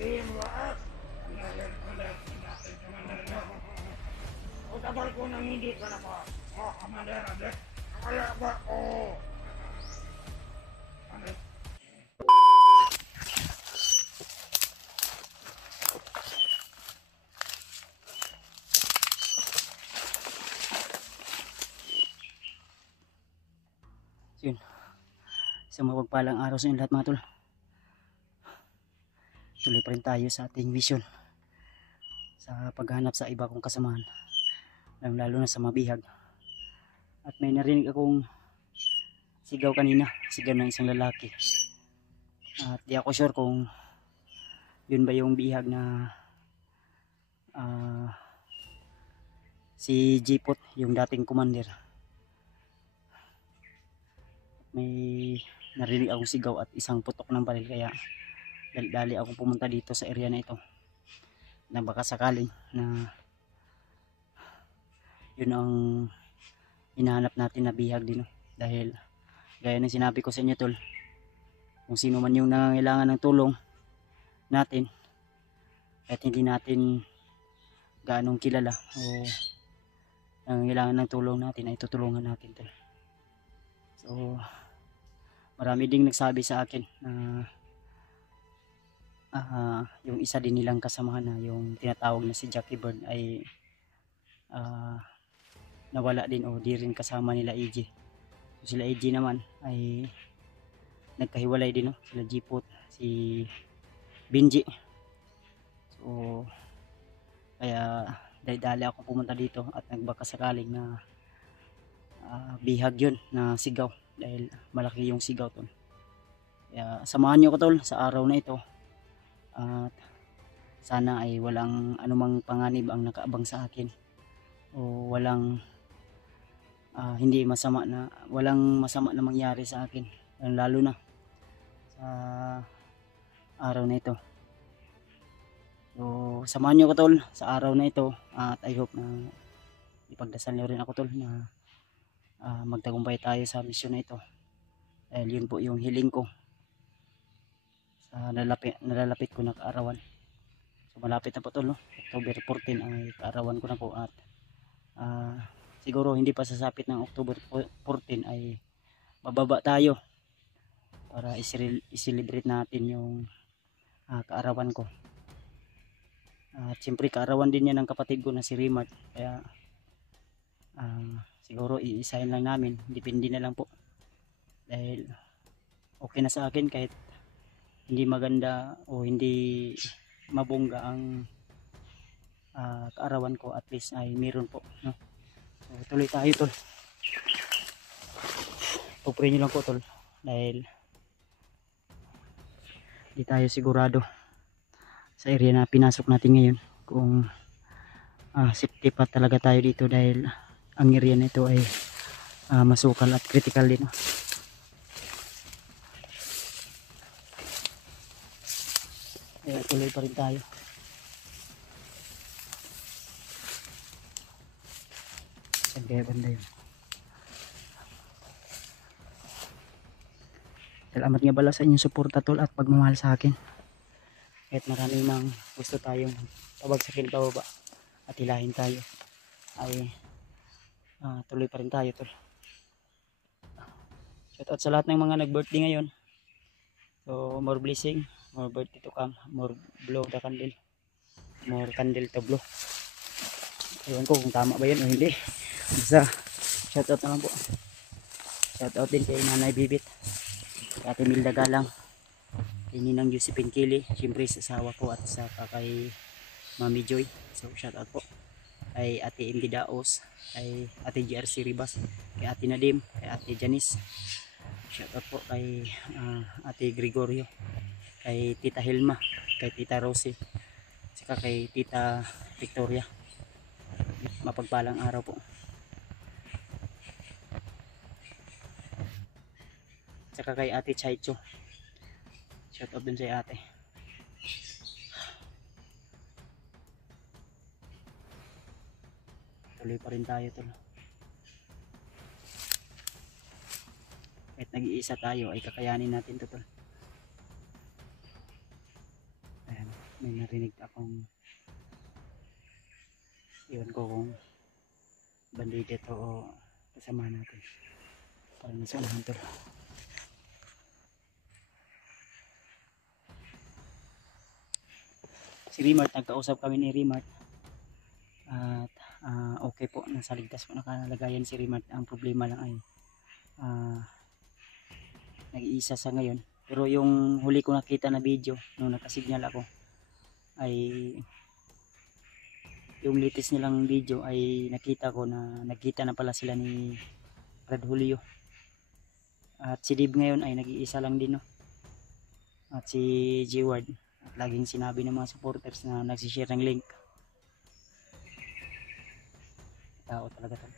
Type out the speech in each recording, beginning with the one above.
O tagal ko nang hindi ka na pa. Kamadera, de. Kaya ba? Ano? Yun. Isang mapagpalang araw sa inyo lahat mga tol. Tuloy pa rin tayo sa ating mission sa paghanap sa iba kong kasamahan, lalo na sa mabihag. At may narinig akong sigaw kanina, sigaw ng isang lalaki. At di ako sure kung yun ba yung bihag na si Jipot, yung dating commander. May narinig akong sigaw at isang putok ng baril, kaya dali akong pumunta dito sa area na ito na baka sakaling na yun ang hinahanap natin na bihag din. Dahil gaya ng sinabi ko sa inyo tol, kung sino man yung nangangailangan ng tulong natin at hindi natin gaanong kilala o nangangailangan ng tulong natin, ay tutulungan natin tol. So marami ding nagsabi sa akin na yung isa din nilang kasamahan na yung tinatawag na si Jackie Bird ay nawala din o di rin kasama nila AJ. So, sila AJ naman ay nagkahiwalay din, no? Sila Jipot, si Benji. So kaya dali ako pumunta dito at nagbaka sakaling na bihag yun na sigaw, dahil malaki yung sigaw tol. Kaya samahan nyo ko tol sa araw na ito. At sana ay walang anumang panganib ang nakaabang sa akin, o walang walang masama na mangyari sa akin, lalo na sa araw na ito. So samahan nyo ko tol sa araw na ito, at I hope na ipagdasal nyo rin ako tol na magtagumpay tayo sa misyon na ito, dahil yun po yung hiling ko sa nalalapit ko na kaarawan. So malapit na po tol, no? October 14 ay kaarawan ko na po, at siguro hindi pa sasapit ng October 14 ay bababa tayo para i-celebrate natin yung kaarawan ko. At siyempre kaarawan din yan ng kapatid ko na si Rimard, kaya siguro iisahin lang namin, depende na lang po, dahil okay na sa akin kahit hindi maganda o hindi mabongga ang kaarawan ko, at least ay meron po, no? So tuloy tayo tol, pupray nyo lang po tol, dahil di tayo sigurado sa area na pinasok natin ngayon kung safety pa talaga tayo dito, dahil ang area na ito ay masukal at critical din, no? Kaya tuloy pa rin tayo. Saan kaya banda yun? Salamat nga bala sa inyong suporta tol at pagmamahal sa akin. Kahit marami mang gusto tayong pabagsakin pababa at hilahin tayo, ay tuloy pa rin tayo tol. Shout out sa lahat ng mga nag-birthday ngayon. So more blessing, more birthday to come, more blow the candle, more candle to blow. Ewan ko kung tama ba yun o hindi. Basta shout out naman po. Shout out din kay Nanay Bibit, kay Ate Milda Galang, kay Ninang Josephine Kili, siyempre sa asawa ko, at sa kay Mami Joy. So shout out po kay Ate MD Daos, kay Ate GRC Ribas, kay Ate Nadim, kay Ate Janice. Shout out po kay Ate Gregorio, kay Tita Hilma, kay Tita Rosie, saka kay Tita Victoria. Mapagpalang araw po. Saka kay Ate Chaicho. Shout out dun sa ate. Tuloy pa rin tayo tol. Kahit nag-iisa tayo ay kakayanin natin to tol. Ayan. may narinig akong, iwan ko kung bandito to o kasama natin. Parang nasa unahan to. Si Remart, nagkausap kami ni Remart at okay po, nasa ligtas po nakalagayan si Remart. Ang problema lang ay nag-iisa sa ngayon, pero yung huli ko nakita na video nung nakasignal ako ay yung latest nilang video ay nakita ko na nagkita na pala sila ni Brad Julio at si Dib ngayon ay nag-iisa lang din, no? At si G-Ward, at laging sinabi ng mga supporters na nagsishare ng link. Tao talaga to.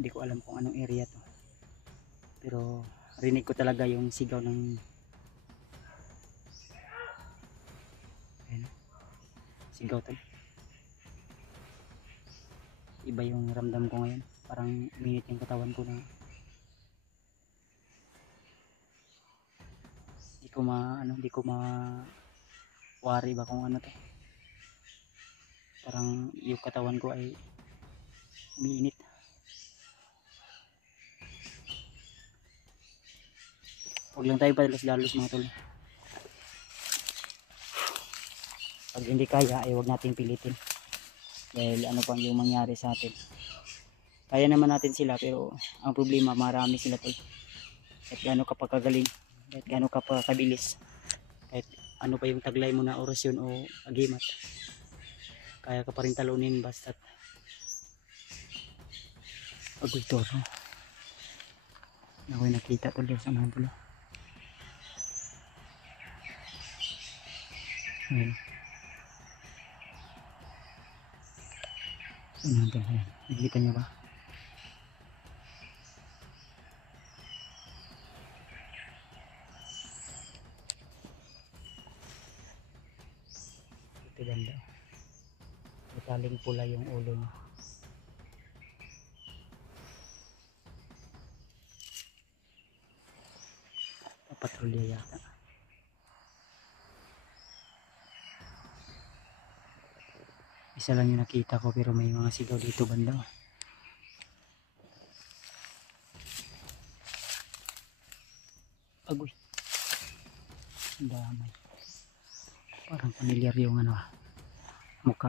Di ko alam kung anong area to, pero rinig ko talaga yung sigaw ng sigaw to. Iba yung ramdam ko ngayon, parang uminit yung katawan ko na di ko wari ba kung ano to. Parang yung katawan ko ay umiinit. Huwag lang tayo padalos-dalos mga tol. Pag hindi kaya ay huwag nating pilitin, dahil ano pang yung mangyari sa atin. Kaya naman natin sila, pero ang problema marami sila tol. Kahit gaano ka pa kagaling, kahit gaano ka pa kabilis, kahit ano pa yung taglay mo na orasyon o agimat, kaya ka pa rin talunin basta't agoy toro. Ako'y nakita tol sa mga tulo. Ayan. Ayan. Nakikita nyo ba? Ito ganda. Mataling pula yung ulo niya. Patrolya yata. Isa lang yung nakita ko, pero may mga sigaw dito banda. Agoy. Damay. Parang familiar yung ano, muka.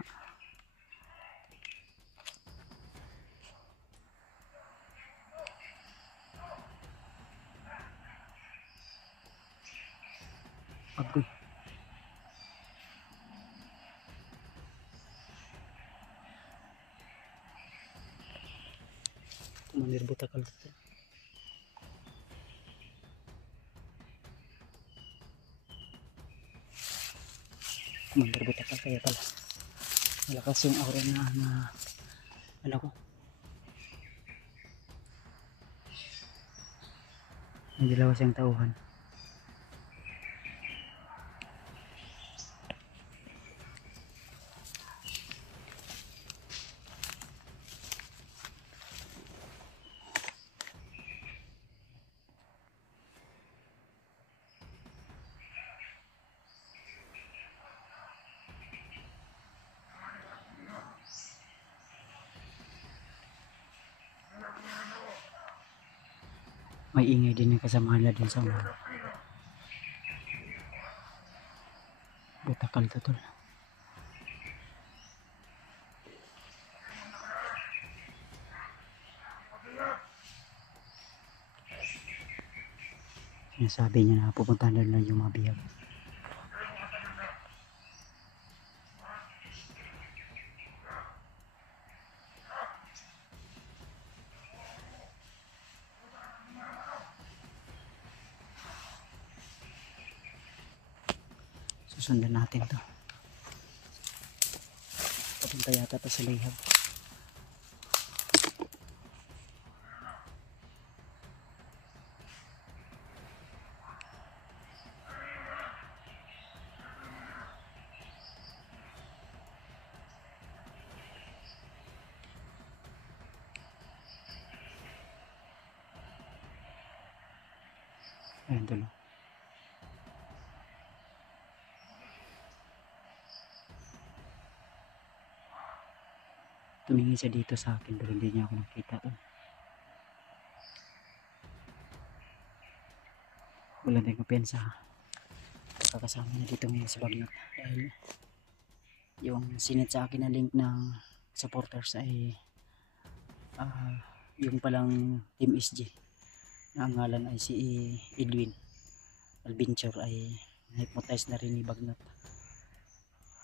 Agoy. Mandir butakal dito. Mandir butakal kaya pala. Malakas yung aura na ano ko. Nagdilawas yung tauhan. May ingay din yung kasamahan na din sa mga butakal to tol. Sinasabi niya na pupunta na lang yung mga biyag. Susundan natin to. Papunta yata to sa Layhab. Ayan tol. Tumingin siya dito sa akin pero hindi niya ako nakita tol. Wala tayong kapensa. Kakasama na dito ngayon si Bagnot dahil yung sinit sa akin na link ng supporters ay yung palang Team SG na ang ngalan ay si Edwin Adventure ay na-hypnotize na rin ni Bagnot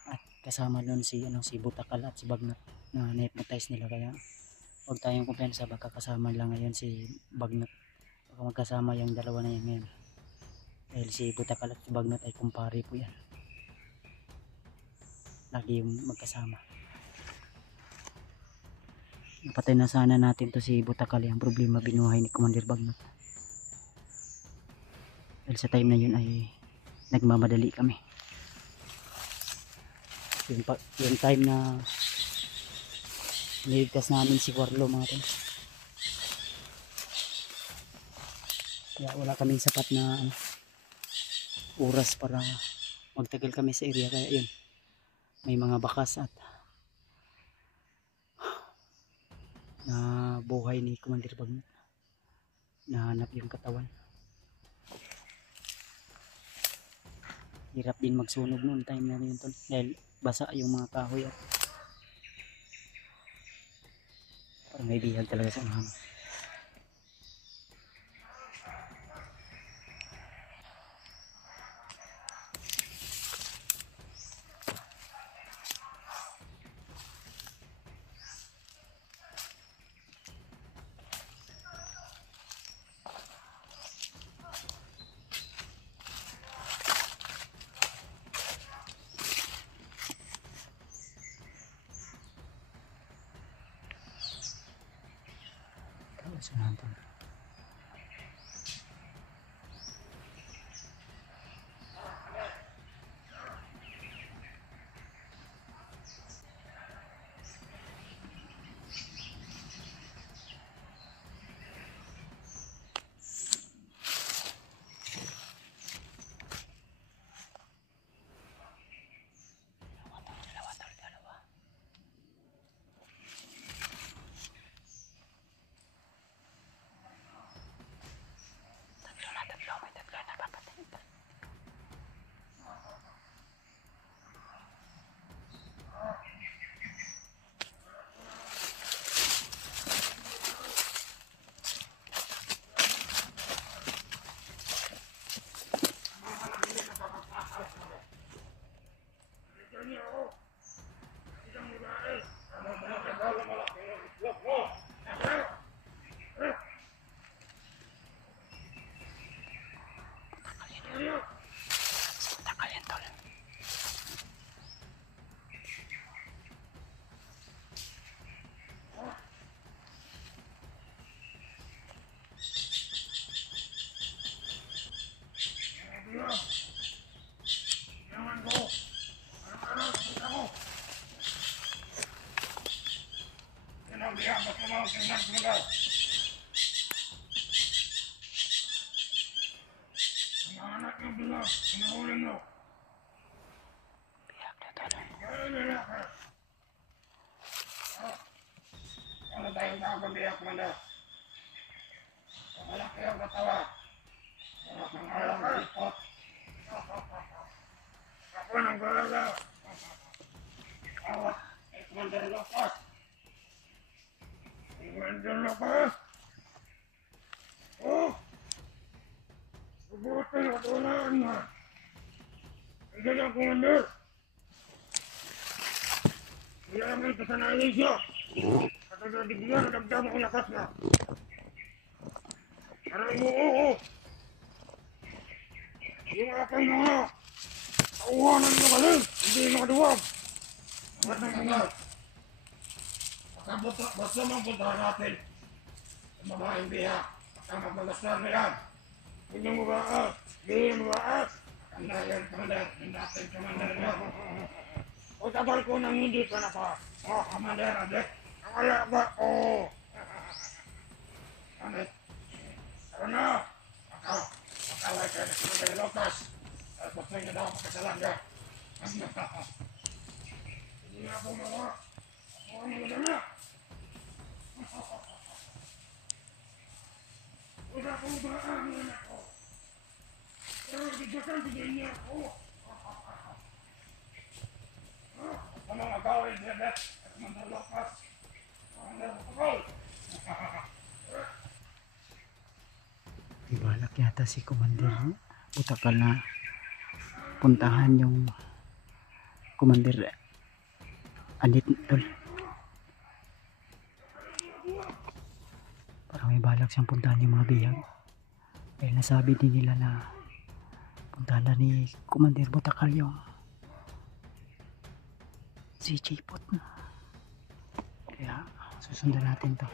at kasama nun si Butakal at si Bagnot na na-hypnotize nila, kaya huwag tayong kumpensa, baka kasama lang ngayon si Bagnot, baka magkasama yung dalawa na yan ngayon dahil si Butakal at si Bagnot ay kumpare po yan, lagi yung magkasama. Napatay na sana natin to si Butakal, ang problema binuhay ni Commander Bagnot dahil sa time na yun ay nagmamadali kami. Yung time na niligtas namin si Warlo mga tol, kaya wala kaming sapat na oras para magtagal kami sa area, kaya yun may mga bakas at na buhay ni Commander Bagnot, nahanap yung katawan. Hirap din magsunog noon time na rin tol dahil basa yung mga kahoy at parang may bihag talaga sa hangin. Sunahan tol. Ano tayo nakapagbiyak mo na? Malaki ang katawa. Ang alam ng ikot. Ako ng galaga. Awat, Commander Locos. Commander Locos. Oh! Subutin at ulaan na. Hindi lang, Commander. Hindi lang ito sa naisyo. At ang digyan, nagdam ang lakas na. Aray mo, oo. Yung aking mga kauhanan mo galing, hindi makaduwag. Ba't na nga? Basta magpuntahan natin ang babaeng biya at ang magmagastar na yan. Hindi mo ba at? Hindi mo ba at? Ang dayan, Commander, ang dating Commander niya. O tagal ko nang hindi ka na pa. O, Commander, adik. Ang alaga, o. Adik. Tara na. Makaway Makasalan ka. Hindi na ako mawa. Ako ang magdala. Wala akong maaangan ako. Pero bigyan niya ako. Ang mga gawin niya at mandalakas. Ang nalapakol. Ibalak yata si Commander Butakal na puntahan yung Commander Andit tol. Parang may balak siyang puntahan yung mga bihag. Dahil nasabi din nila na puntahan na ni Commander Butakal yung si Chipot. Kaya susundan natin to.